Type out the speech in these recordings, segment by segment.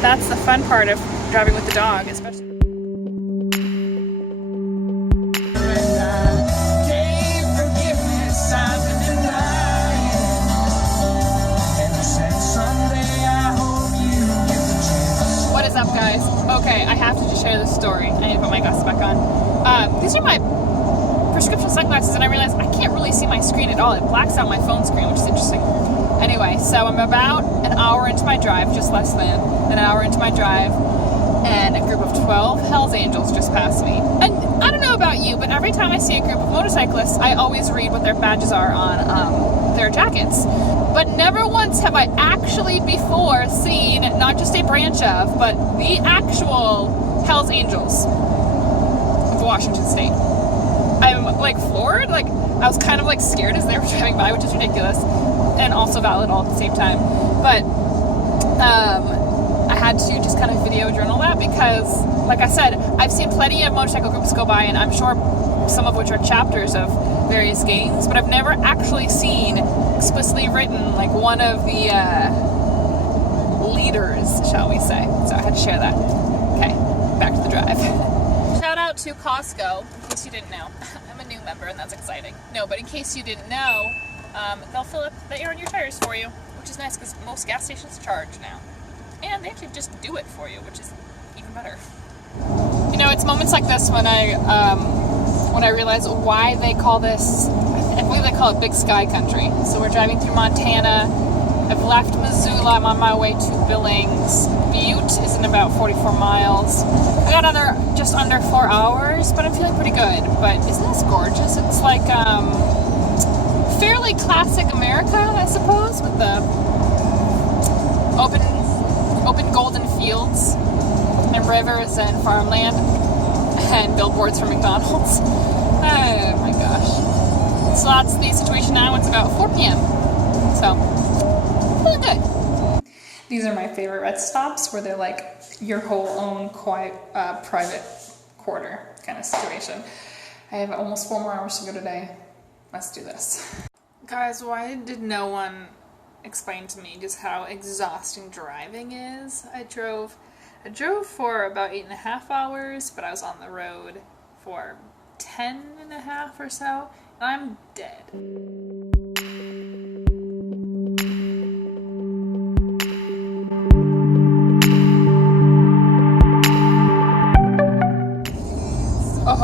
that's the fun part of driving with the dog, especially. What is up, guys? Okay, I have to just share this story. I need to put my glasses back on. These are my prescription sunglasses, and I realized I can't really see my screen at all. It blacks out my phone screen, which is interesting. Anyway, so I'm about an hour into my drive, just less than an hour into my drive, and a group of 12 Hells Angels just passed me. And I don't know about you, but every time I see a group of motorcyclists, I always read what their badges are on their jackets. But never once have I actually before seen not just a branch of, but the actual Hells Angels of Washington State. I'm like floored, like I was kind of like scared as they were driving by, which is ridiculous and also valid all at the same time. But I had to just kind of video journal that because, like I said, I've seen plenty of motorcycle groups go by, and I'm sure some of which are chapters of various gangs, but I've never actually seen explicitly written like one of the leaders, shall we say. So I had to share that. Okay, back to the drive. Shout out to Costco, in case you didn't know. I'm a new member and that's exciting. No, but in case you didn't know, they'll fill up the air on your tires for you, which is nice because most gas stations charge now. And they actually just do it for you, which is even better. You know, it's moments like this when I realize why they call this, I believe they call it Big Sky Country. So we're driving through Montana. I've left Missoula. I'm on my way to Billings. Butte is in about 44 miles. I got just under 4 hours, but I'm feeling pretty good. But isn't this gorgeous? It's like fairly classic America, I suppose, with the open golden fields and rivers and farmland and billboards for McDonald's. Oh my gosh. So that's the situation now. It's about 4 p.m. So, feeling good. These are my favorite rest stops where they're like your whole own quiet, private quarter kind of situation. I have almost 4 more hours to go today. Let's do this. Guys, why did no one explain to me just how exhausting driving is? I drove for about 8.5 hours, but I was on the road for 10.5 or so, and I'm dead.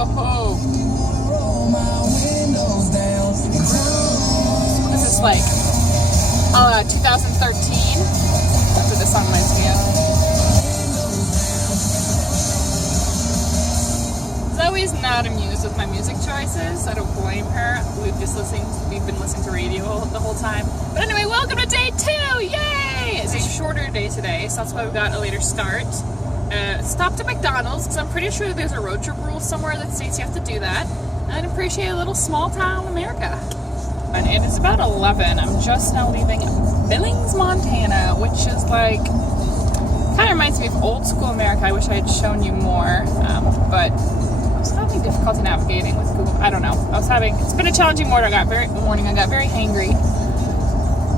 Oh, this is like 2013. That's what this song reminds me of. Zoe's not amused with my music choices. I don't blame her. We've been listening to radio the whole time. But anyway, welcome to day 2! Yay! It's a shorter day today, so that's why we got a later start. Stopped at McDonald's, because I'm pretty sure there's a road trip rule somewhere that states you have to do that. And appreciate a little small town America. And it is about 11. I'm just now leaving Billings, Montana, which is like, kind of reminds me of old school America. I wish I had shown you more, but I was having difficulty navigating with Google. I don't know. It's been a challenging morning. I got very hangry.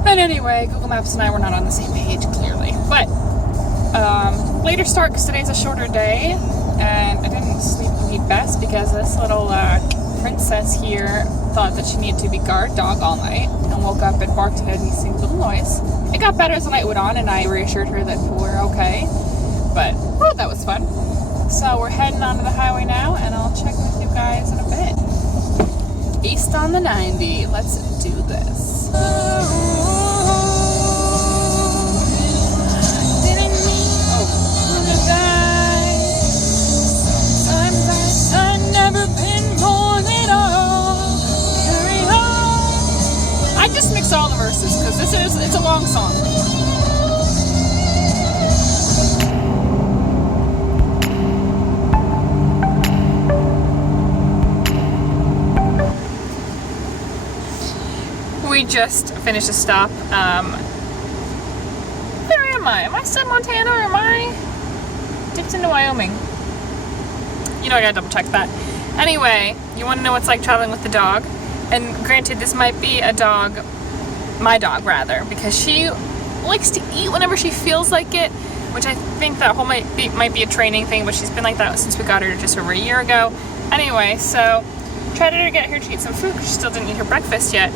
But anyway, Google Maps and I were not on the same page, clearly. But, later start, because today's a shorter day, and I didn't sleep the best because this little, princess here thought that she needed to be guard dog all night and woke up and barked at a decent little noise. It got better as the night went on, and I reassured her that we're okay. But, oh, that was fun. So we're heading onto the highway now, and I'll check with you guys in a bit. East on the 90. Let's do this. I've never been more than all. Carry on. I just mixed all the verses because it's a long song. We just finished a stop. Where am I? Am I still in Montana or am I dipped into Wyoming? You know, I gotta double check that. Anyway, you wanna know what it's like traveling with the dog? And granted, this might be a dog, my dog rather, because she likes to eat whenever she feels like it, which I think that whole might be a training thing, but she's been like that since we got her just over a year ago. Anyway, so tried to get her to eat some food because she still didn't eat her breakfast yet.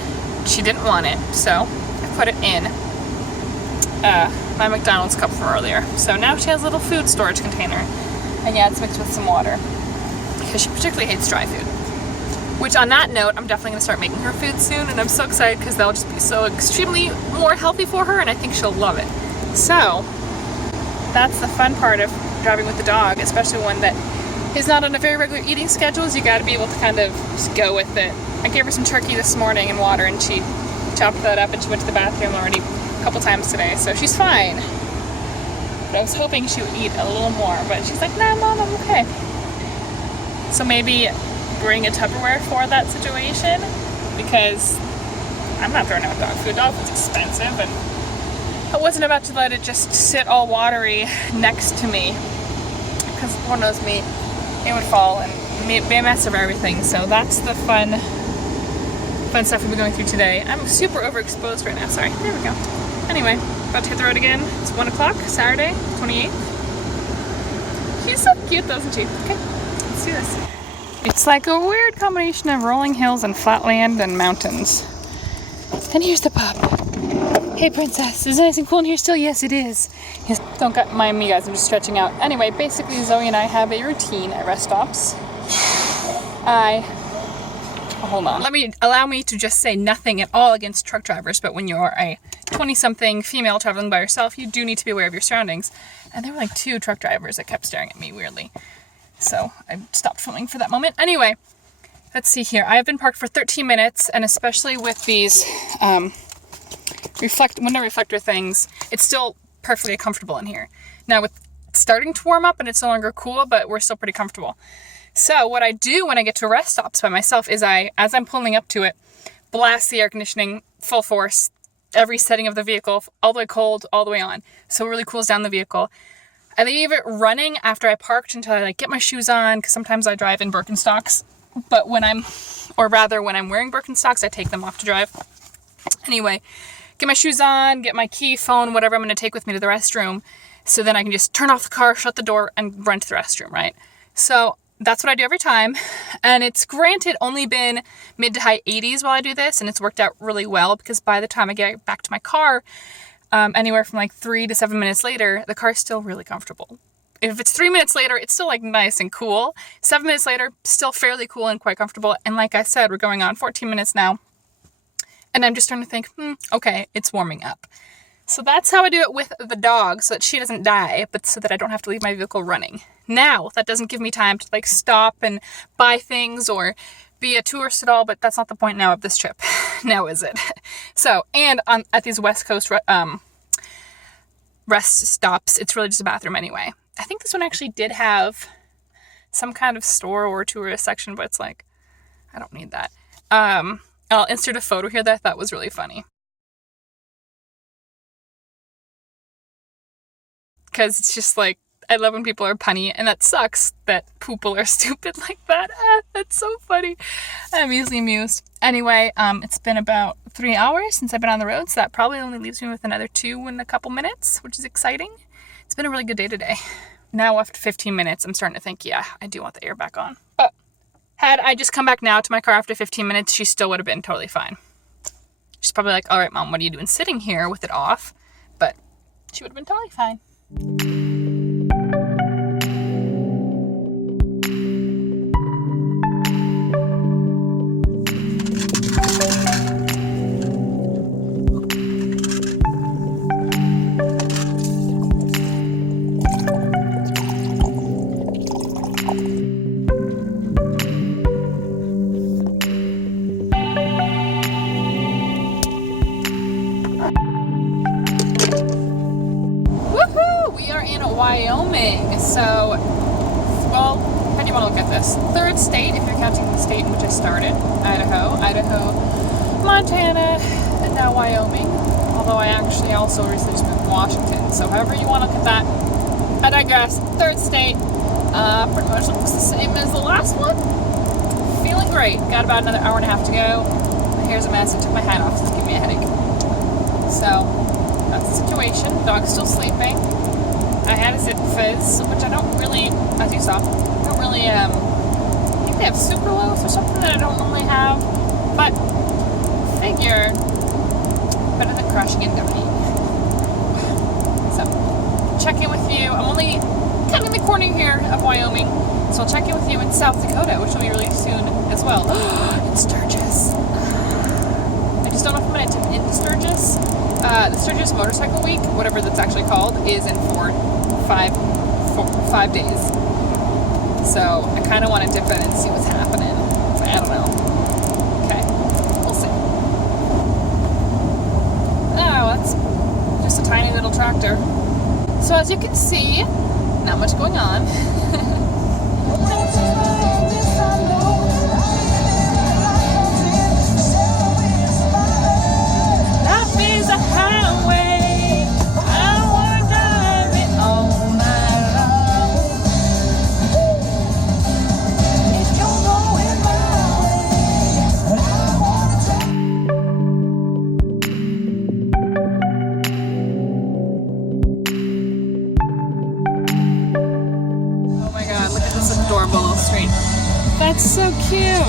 She didn't want it, so I put it in my McDonald's cup from earlier. So now she has a little food storage container. And yeah, it's mixed with some water because she particularly hates dry food. Which on that note, I'm definitely going to start making her food soon, and I'm so excited because that'll just be so extremely more healthy for her, and I think she'll love it. So that's the fun part of driving with the dog, especially one that is not on a very regular eating schedule. You got to be able to kind of just go with it. I gave her some turkey this morning and water, and she chopped that up, and she went to the bathroom already a couple times today, so she's fine. But I was hoping she would eat a little more, but she's like, nah, Mom, I'm okay. So maybe bring a Tupperware for that situation, because I'm not throwing out dog food. Dog food's expensive, and I wasn't about to let it just sit all watery next to me, because Lord knows me, it would fall and be a mess of everything. So that's the fun stuff we've been going through today. I'm super overexposed right now. Sorry. There we go. Anyway, about to hit the road again. It's 1 o'clock, Saturday, 28th. She's so cute, doesn't she? Okay, let's do this. It's like a weird combination of rolling hills and flat land and mountains. And here's the pup. Hey, princess. Is it nice and cool in here still? Yes, it is. Yes. Don't mind me, guys. I'm just stretching out. Anyway, basically, Zoe and I have a routine at rest stops. Hold on. Allow me to just say nothing at all against truck drivers, but when you're a 20-something female traveling by yourself, you do need to be aware of your surroundings. And there were like 2 truck drivers that kept staring at me weirdly. So I stopped filming for that moment. Anyway, let's see here. I have been parked for 13 minutes, and especially with these window reflector things, it's still perfectly comfortable in here. Now with starting to warm up and it's no longer cool, but we're still pretty comfortable. So what I do when I get to rest stops by myself is as I'm pulling up to it, blast the air conditioning full force, every setting of the vehicle, all the way cold, all the way on. So it really cools down the vehicle. I leave it running after I parked until I get my shoes on, because sometimes I drive in Birkenstocks. But when I'm wearing Birkenstocks, I take them off to drive. Anyway, get my shoes on, get my key, phone, whatever I'm going to take with me to the restroom. So then I can just turn off the car, shut the door, and run to the restroom, right? So that's what I do every time. And it's granted only been mid to high 80s while I do this, and it's worked out really well, because by the time I get back to my car, anywhere from like 3 to 7 minutes later, the car's still really comfortable. If it's 3 minutes later, it's still like nice and cool. 7 minutes later, still fairly cool and quite comfortable. And like I said, we're going on 14 minutes now. And I'm just starting to think, okay, it's warming up. So that's how I do it with the dog, so that she doesn't die, but so that I don't have to leave my vehicle running. Now, that doesn't give me time to like stop and buy things or be a tourist at all, but that's not the point now of this trip. Now is it? So, and at these West Coast rest stops, it's really just a bathroom anyway. I think this one actually did have some kind of store or tourist section, but it's like, I don't need that. I'll insert a photo here that I thought was really funny. Because it's just like, I love when people are punny, and that sucks that people are stupid like that. That's so funny. I'm easily amused. Anyway, it's been about 3 hours since I've been on the road, so that probably only leaves me with another 2 in a couple minutes, which is exciting. It's been a really good day today. Now after 15 minutes, I'm starting to think, yeah, I do want the air back on. But had I just come back now to my car after 15 minutes, she still would have been totally fine. She's probably like, all right, Mom, what are you doing sitting here with it off? But she would have been totally fine. Wyoming. So, well, how do you want to look at this? 3rd state, if you're counting the state in which I started. Idaho, Montana, and now Wyoming. Although I actually also recently just moved to Washington. So however you want to look at that. I digress. 3rd state. Pretty much looks the same as the last one. Feeling great. Got about another hour and a half to go. My hair's a mess. I took my hat off, so it's giving me a headache. So, that's the situation. Dog's still sleeping. I had a Zip Fizz, which I don't really, as you saw, don't really, I think they have sucralose or something that I don't normally have, but figure, better than crushing and dying. So, check in with you. I'm only kind of in the corner here of Wyoming, so I'll check in with you in South Dakota, which will be really soon as well. In Sturgis. I just don't know if I'm going to tip into Sturgis. The Sturgis Motorcycle Week, whatever that's actually called, is in 5 days. So I kind of want to dip in and see what's happening. I don't know. Okay, we'll see. Oh, that's just a tiny little tractor. So as you can see, not much going on. Life is a highway. I wanna drive it all night long. If you're going my way, I wanna Oh my god, look at this adorable little street. That's so cute.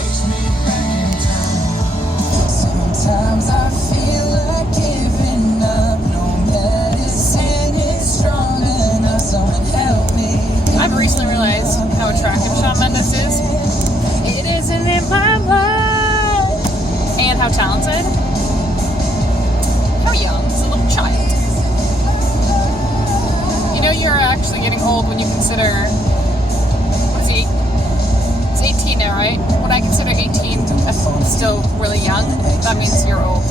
Sometimes I feel like giving up. No medicine is strong enough. Someone help me. I've recently realized how attractive Shawn Mendes is. It isn't in my blood. And how talented. How young. He's a little child. You know you're actually getting old when you consider... What is he? He's 18 now, right? When I consider 18 still really young, that means you're old.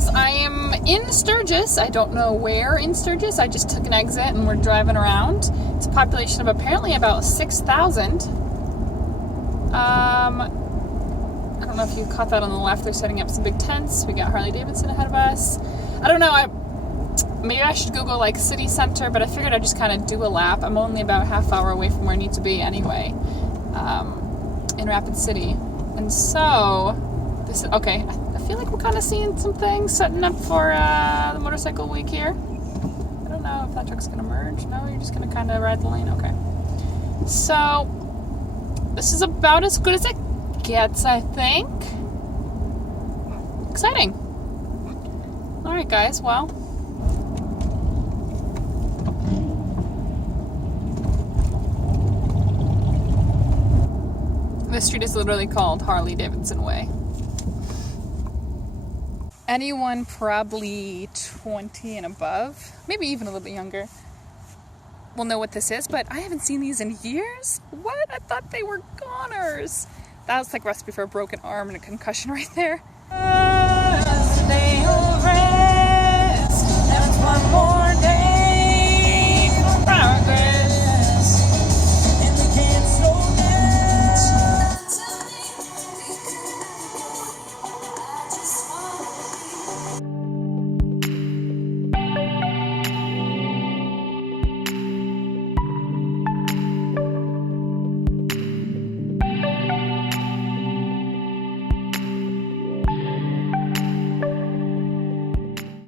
So I am in Sturgis. I don't know where in Sturgis. I just took an exit and we're driving around. It's a population of apparently about 6,000. I don't know if you caught that on the left. They're setting up some big tents. We got Harley Davidson ahead of us. I don't know. Maybe I should Google like city center, but I figured I'd just kind of do a lap. I'm only about a half hour away from where I need to be anyway, in Rapid City. And so, okay, I feel like we're kind of seeing some things setting up for the motorcycle week here. I don't know if that truck's going to merge. No, you're just going to kind of ride the lane. Okay. So, this is about as good as it gets, I think. Exciting. Alright guys, well. This street is literally called Harley Davidson Way. Anyone probably 20 and above, maybe even a little bit younger, will know what this is, but I haven't seen these in years. What? I thought they were goners. That was like a recipe for a broken arm and a concussion right there.